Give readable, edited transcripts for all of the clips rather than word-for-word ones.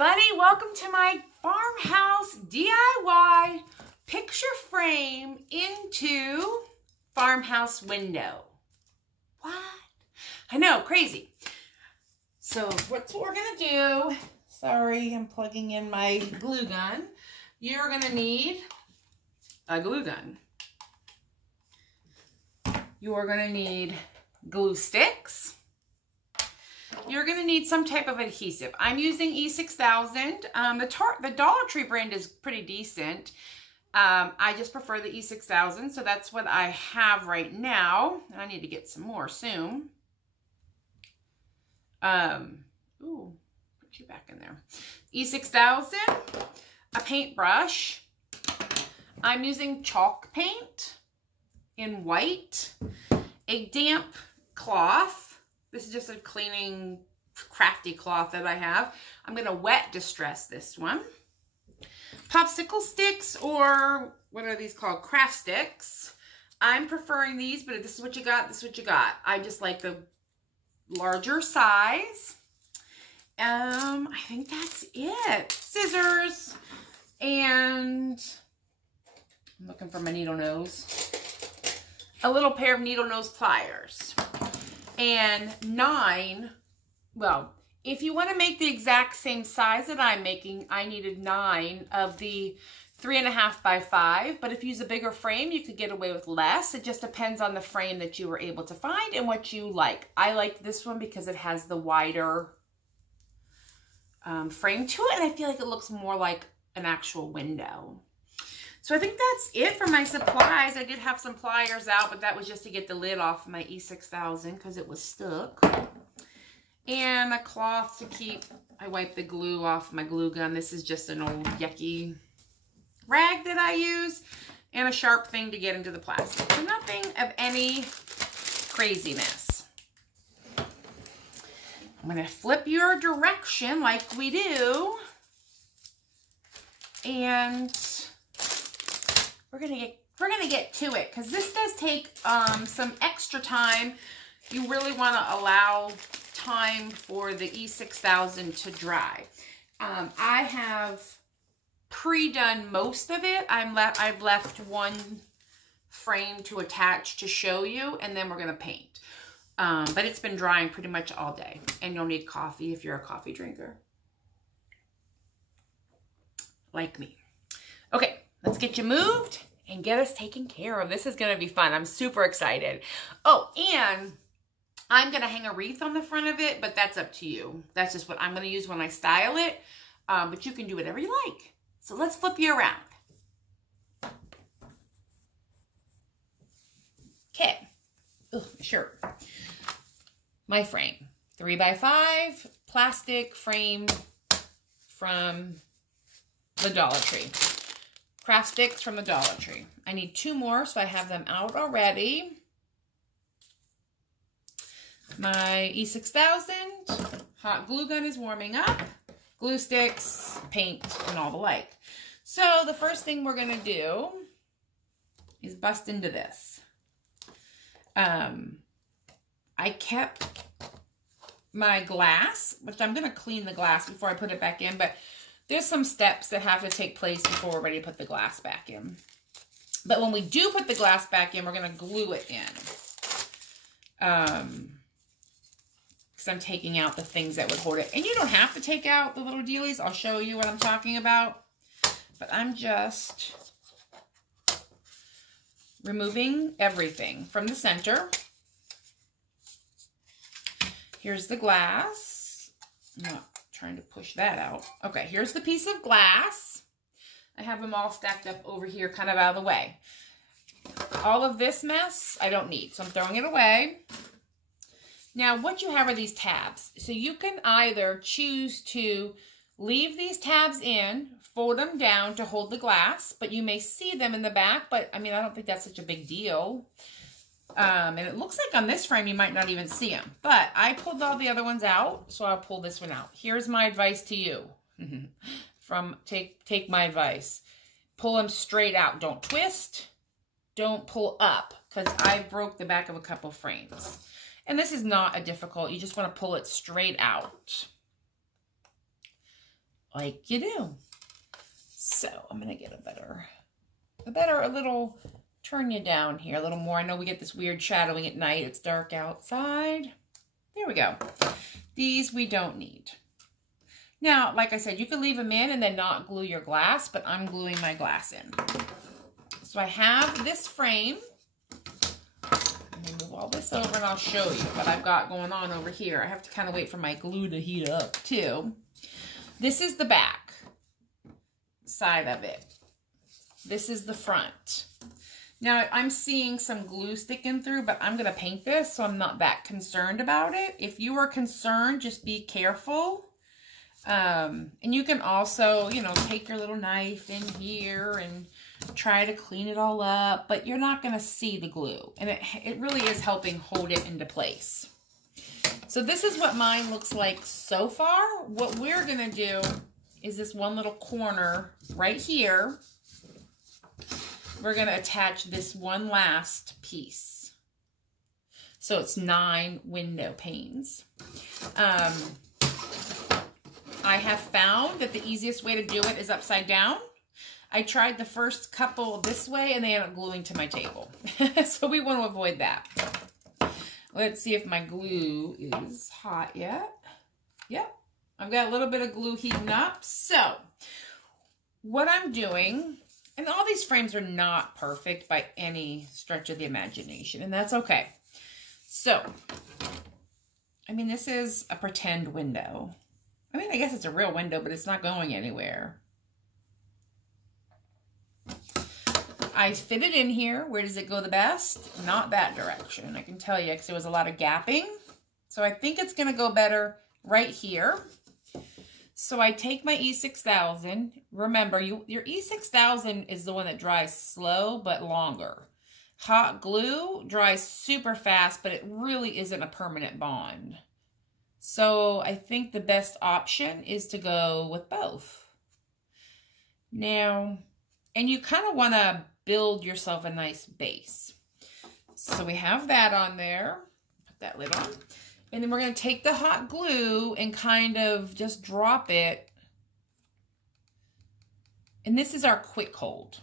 everybody, welcome to my farmhouse DIY picture frame into farmhouse window. What? I know, crazy. So what's what we're gonna do, sorry, I'm plugging in my glue gun. You're gonna need a glue gun. You're gonna need glue sticks. You're going to need some type of adhesive. I'm using E6000. The Dollar Tree brand is pretty decent. I just prefer the E6000, so that's what I have right now. And I need to get some more soon. Ooh, put you back in there. E6000, a paintbrush. I'm using chalk paint in white, a damp cloth. This is just a cleaning, crafty cloth that I have. I'm going to wet distress this one. Popsicle sticks, or what are these called? Craft sticks. I'm preferring these, but if this is what you got, this is what you got. I just like the larger size. I think that's it. Scissors, and I'm looking for my needle nose. A little pair of needle nose pliers. And 9, well, if you want to make the exact same size that I'm making, I needed 9 of the 3.5 by 5. But if you use a bigger frame, you could get away with less. It just depends on the frame that you were able to find and what you like. I like this one because it has the wider frame to it, and I feel like it looks more like an actual window. So I think that's it for my supplies. I did have some pliers out, but that was just to get the lid off of my E6000 because it was stuck. And a cloth to keep, I wiped the glue off my glue gun. This is just an old yucky rag that I use. And a sharp thing to get into the plastic. So nothing of any craziness. I'm going to flip your direction like we do. And we're gonna get to it, because this does take some extra time. You really want to allow time for the E6000 to dry. I have pre-done most of it. I've left one frame to attach to show you, and then we're gonna paint. But it's been drying pretty much all day, and you'll need coffee if you're a coffee drinker, like me. Okay. Let's get you moved and get us taken care of. This is going to be fun. I'm super excited. Oh, and I'm going to hang a wreath on the front of it, but that's up to you. That's just what I'm going to use when I style it. But you can do whatever you like. So let's flip you around. Okay. Ugh, my shirt. My frame. 3 by 5 plastic frame from the Dollar Tree. Craft sticks from the Dollar Tree. I need 2 more, so I have them out already. My E6000 hot glue gun is warming up. Glue sticks, paint, and all the like. So the first thing we're going to do is bust into this. I kept my glass, which I'm going to clean the glass before I put it back in, but there's some steps that have to take place before we're ready to put the glass back in. But when we do put the glass back in, we're going to glue it in. Because I'm taking out the things that would hold it. And you don't have to take out the little dealies. I'll show you what I'm talking about. But I'm just removing everything from the center. Here's the glass. No. Trying to push that out. Okay, here's the piece of glass. I have them all stacked up over here, kind of out of the way. All of this mess, I don't need, so I'm throwing it away. Now, what you have are these tabs. So you can either choose to leave these tabs in, fold them down to hold the glass, but you may see them in the back, but I mean, I don't think that's such a big deal. And it looks like on this frame, you might not even see them. But I pulled all the other ones out, so I'll pull this one out. Here's my advice to you. Take my advice. Pull them straight out. Don't twist. Don't pull up, because I broke the back of a couple frames. And this is not a difficult. You just want to pull it straight out. like you do. So I'm going to get a little, turn you down here a little more. I know we get this weird shadowing at night. It's dark outside. There we go. These we don't need. Now, like I said, you could leave them in and then not glue your glass, but I'm gluing my glass in. So I have this frame. Let me move all this over and I'll show you what I've got going on over here. I have to kind of wait for my glue to heat up too. This is the back side of it. This is the front. Now, I'm seeing some glue sticking through, but I'm going to paint this, so I'm not that concerned about it. If you are concerned, just be careful. And you can also, you know, take your little knife in here and try to clean it all up, but you're not going to see the glue. And it really is helping hold it into place. So this is what mine looks like so far. What we're going to do is this one little corner right here. We're going to attach this one last piece. So it's 9 window panes. I have found that the easiest way to do it is upside down. I tried the first couple this way and they ended up gluing to my table. So we want to avoid that. Let's see if my glue is hot yet. Yep. I've got a little bit of glue heating up. So what I'm doing, and all these frames are not perfect by any stretch of the imagination, and that's okay. So, I mean, this is a pretend window. I mean, I guess it's a real window, but it's not going anywhere. I fit it in here. Where does it go the best? Not that direction. I can tell you because there was a lot of gapping. So I think it's going to go better right here. So I take my E6000. Remember, your E6000 is the one that dries slow but longer. Hot glue dries super fast, but it really isn't a permanent bond. So I think the best option is to go with both. Now, and you kind of want to build yourself a nice base. So we have that on there. Put that lid on. And then we're going to take the hot glue and kind of just drop it. And this is our quick hold.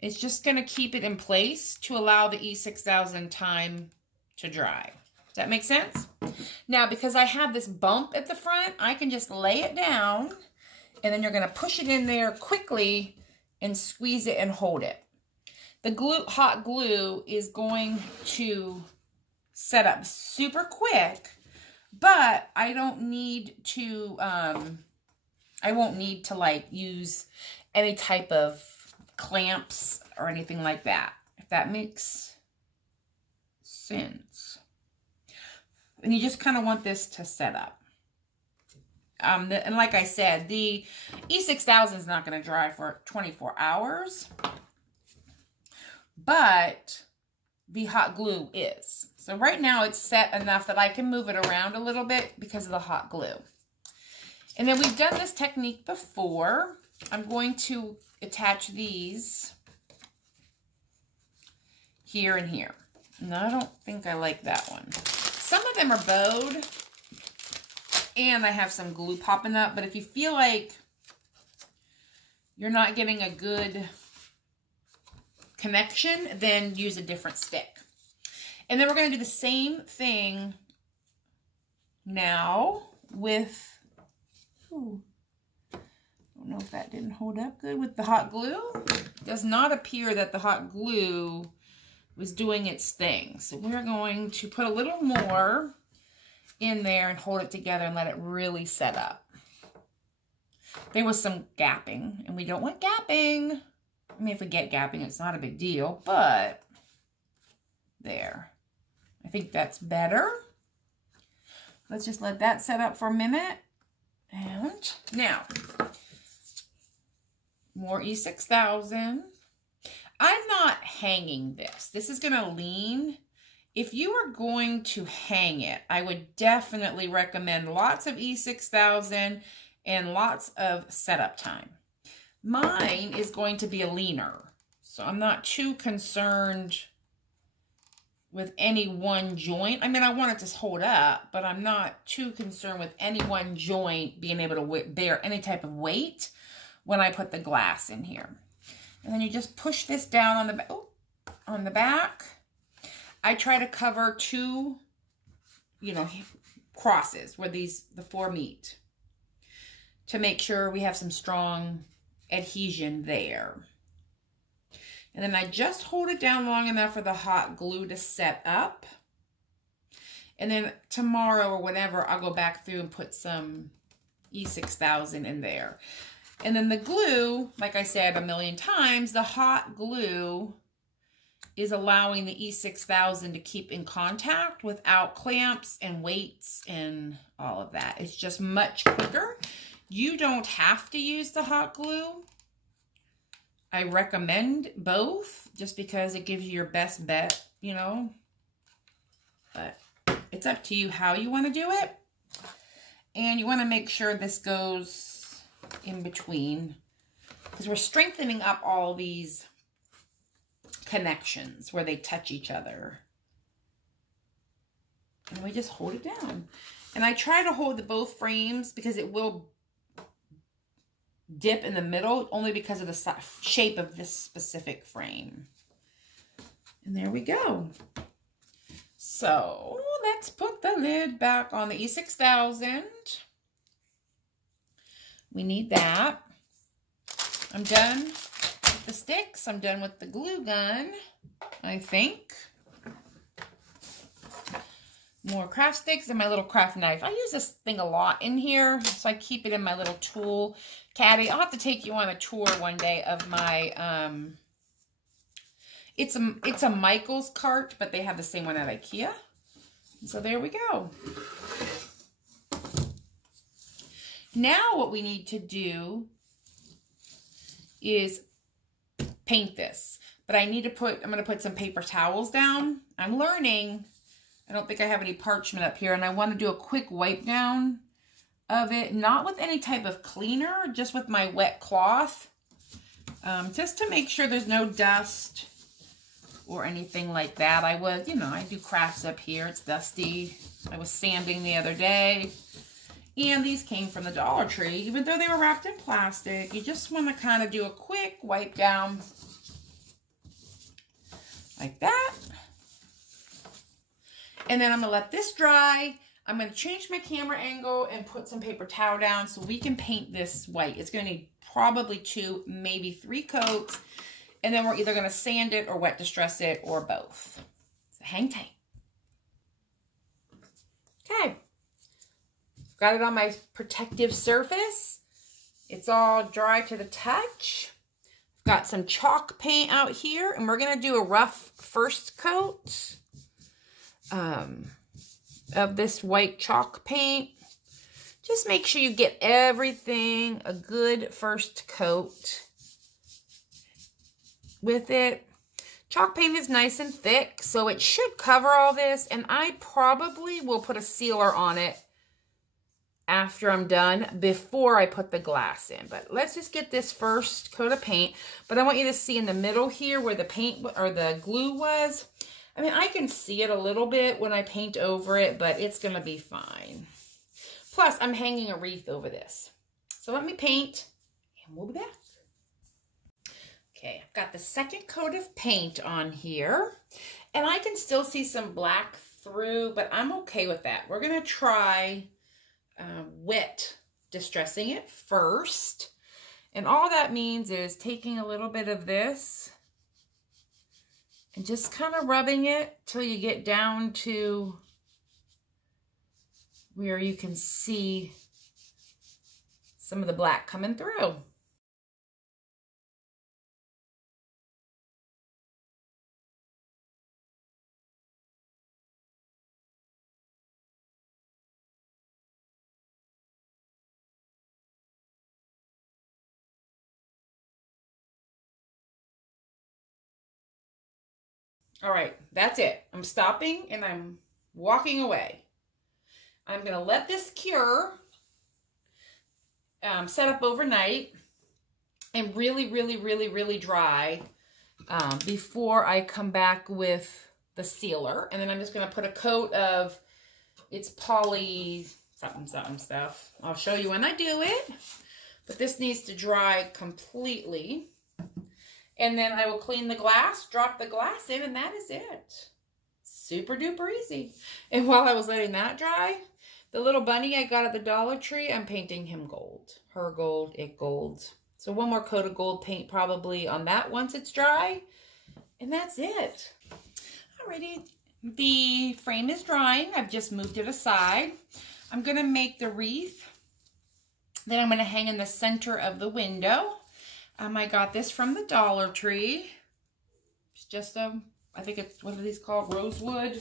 It's just going to keep it in place to allow the E6000 time to dry. Does that make sense? Now, because I have this bump at the front, I can just lay it down, and then you're going to push it in there quickly and squeeze it and hold it. The hot glue is going to set up super quick, but I don't need to, I won't need to like use any type of clamps or anything like that, if that makes sense. And you just kind of want this to set up. And like I said, the E6000 is not going to dry for 24 hours, but the hot glue is. So right now it's set enough that I can move it around a little bit because of the hot glue. And then we've done this technique before. I'm going to attach these here and here. No, I don't think I like that one. Some of them are bowed, and I have some glue popping up, but if you feel like you're not getting a good connection, then use a different stick. And then we're going to do the same thing now with, ooh, I don't know if that didn't hold up good with the hot glue. It does not appear that the hot glue was doing its thing. So we're going to put a little more in there and hold it together and let it really set up. There was some gapping, and we don't want gapping. I mean, if we get gapping, it's not a big deal, but there. I think that's better. Let's just let that set up for a minute. And now, more E6000. I'm not hanging this. This is going to lean. If you are going to hang it, I would definitely recommend lots of E6000 and lots of setup time. Mine is going to be a leaner, so I'm not too concerned with any one joint. I mean, I want it to hold up, but I'm not too concerned with any one joint being able to bear any type of weight when I put the glass in here. And then you just push this down on the back. I try to cover two, you know, crosses where the four meet to make sure we have some strong adhesion there. And then I just hold it down long enough for the hot glue to set up. And then tomorrow or whenever, I'll go back through and put some E6000 in there. And then the glue, like I said a million times, the hot glue is allowing the E6000 to keep in contact without clamps and weights and all of that. It's just much quicker. You don't have to use the hot glue. I recommend both just because it gives you your best bet, you know. But it's up to you how you want to do it. And you want to make sure this goes in between because we're strengthening up all these connections where they touch each other. And we just hold it down. And I try to hold both frames because it will dip in the middle only because of the shape of this specific frame. And there we go. So let's put the lid back on the E6000. We need that. I'm done with the sticks. I'm done with the glue gun, I think. More craft sticks and my little craft knife. I use this thing a lot in here, so I keep it in my little tool caddy. I'll have to take you on a tour one day of my, it's a Michael's cart, but they have the same one at IKEA. So there we go. Now what we need to do is paint this. But I need to I'm going to put some paper towels down. I'm learning. I don't think I have any parchment up here, and I want to do a quick wipe down of it, not with any type of cleaner, just with my wet cloth, just to make sure there's no dust or anything like that. I do crafts up here. It's dusty. I was sanding the other day, and these came from the Dollar Tree, even though they were wrapped in plastic. You just want to kind of do a quick wipe down like that. And then I'm going to let this dry. I'm going to change my camera angle and put some paper towel down so we can paint this white. It's going to need probably 2, maybe 3 coats. And then we're either going to sand it or wet distress it or both. So hang tight. Okay. Got it on my protective surface. It's all dry to the touch. Got some chalk paint out here, and we're going to do a rough first coat of this white chalk paint. Just make sure you get everything a good first coat with it. Chalk paint is nice and thick, so it should cover all this, and I probably will put a sealer on it after I'm done, before I put the glass in. But let's just get this first coat of paint. But I want you to see in the middle here where the paint or the glue was. I mean, I can see it a little bit when I paint over it, but it's going to be fine. Plus, I'm hanging a wreath over this. So let me paint, and we'll be back. Okay, I've got the second coat of paint on here, and I can still see some black through, but I'm okay with that. We're going to try wet distressing it first. And all that means is taking a little bit of this and just kind of rubbing it till you get down to where you can see some of the black coming through. All right, that's it. I'm stopping and I'm walking away. I'm going to let this cure, set up overnight and really dry before I come back with the sealer. And then I'm just going to put a coat of, it's poly something stuff. I'll show you when I do it. But this needs to dry completely. And then I will clean the glass, drop the glass in, and that is it. Super duper easy. And while I was letting that dry, the little bunny I got at the Dollar Tree, I'm painting him gold. Her gold, it gold. So one more coat of gold paint probably on that once it's dry. And that's it. Alrighty, the frame is drying. I've just moved it aside. I'm gonna make the wreath that I'm gonna hang in the center of the window. I got this from the Dollar Tree. It's just I think it's, what are these called? Rosewood?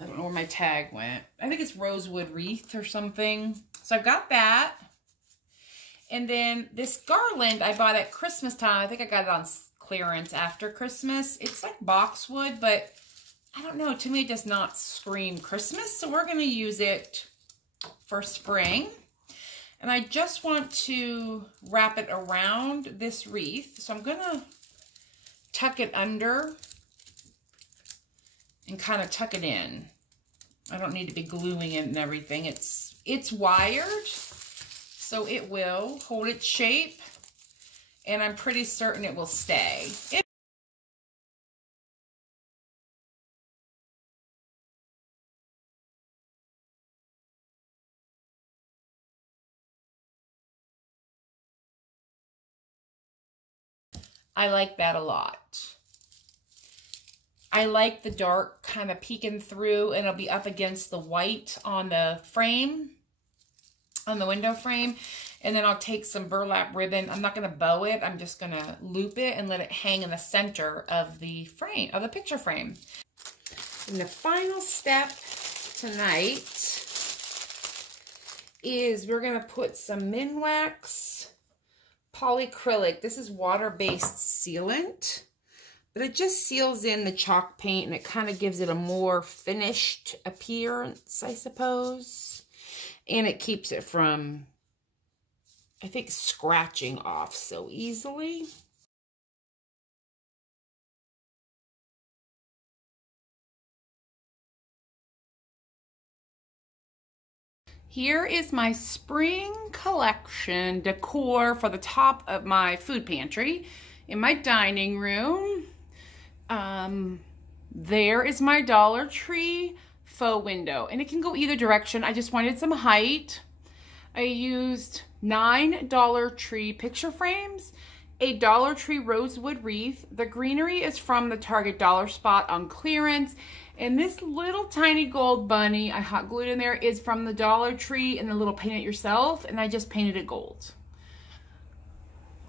I don't know where my tag went. I think it's rosewood wreath or something. So I've got that. And then this garland I bought at Christmas time. I think I got it on clearance after Christmas. It's like boxwood, but I don't know. To me, it does not scream Christmas. So we're going to use it for spring. And I just want to wrap it around this wreath. So I'm going to tuck it under and kind of tuck it in. I don't need to be gluing it and everything. It's wired, so it will hold its shape, and I'm pretty certain it will stay. I like that a lot. I like the dark kind of peeking through, and it'll be up against the white on the frame, on the window frame. And then I'll take some burlap ribbon. I'm not going to bow it. I'm just going to loop it and let it hang in the center of the frame, of the picture frame. And the final step tonight is we're going to put some Minwax polyacrylic. This is water-based sealant. But it just seals in the chalk paint, and it kind of gives it a more finished appearance, I suppose. And it keeps it from, I think, scratching off so easily. Here is my spring collection decor for the top of my food pantry in my dining room. There is my Dollar Tree faux window, and it can go either direction. I just wanted some height. I used 9 Dollar Tree picture frames, a Dollar Tree rosewood wreath. The greenery is from the Target Dollar Spot on clearance, and this little tiny gold bunny I hot glued in there is from the Dollar Tree and the little paint it yourself, and I just painted it gold.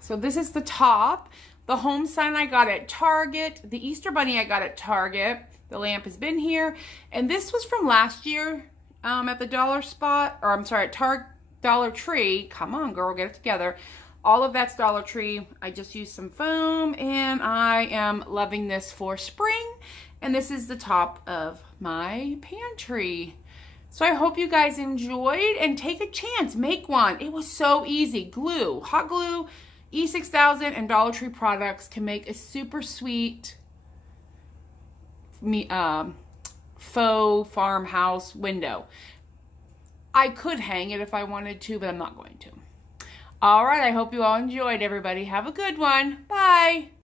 So this is the top. The home sign I got at Target. The Easter bunny I got at Target. The lamp has been here. And this was from last year at the Dollar Spot. Or I'm sorry, at Dollar Tree. Come on, girl, get it together. All of that's Dollar Tree. I just used some foam, and I am loving this for spring. And this is the top of my pantry. So I hope you guys enjoyed, and take a chance. Make one. It was so easy. Glue, hot glue, E6000 and Dollar Tree products can make a super sweet faux farmhouse window. I could hang it if I wanted to, but I'm not going to. All right, I hope you all enjoyed, everybody. Have a good one. Bye.